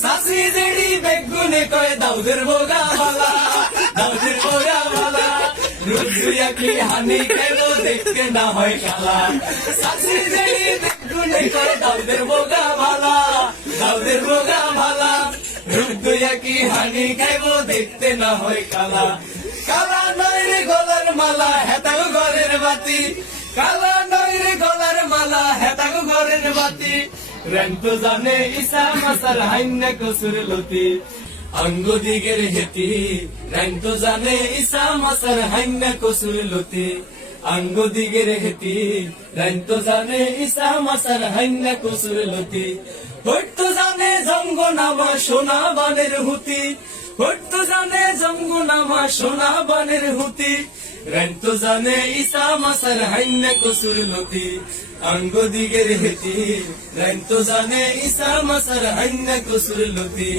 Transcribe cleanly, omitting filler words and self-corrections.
সাসি জেডি বেগুনে কয় দাউদের বোগা ভালা, দাউদের বোগা ভালা। রুদ্রিয়া কি হানি খাইব দেখতে না হয় কালা। সাসি জেডি বেগুনে কয় দাউদের বোগা ভালা, দাউদের বোগা ভালা। রুদ্রিয়া কি হানি খাইব দেখতে না হয় কালা। কালা নয় রে গলার মালা হেতাগো ঘরের বাতি, কালা নয় রে গলার মালা হেতাগো ঘরের বাতি। রন্ত জানে ইসা মাসার হাইন্না কসুর লতি, অঙ্গ দিগের হেতি। রন্ত জানে ইসা মাসার হাইন্না কসুর লতি, অঙ্গ দিগের হেতি। রন্ত জানে ইসা মাসার হাইন্না কসুর লতি। হইত জানে জঙ্গ নামা সোনা বানের হুতি, হইত জানে জঙ্গ নামা সোনা বানের হুতি। রন্ত জানে ইসা মাসার হাইন্না কসুর লতি, অঙ্গ দিগের হেতি। রন্ত জানে ইসা মাসার হাইন্না কসুর লতি।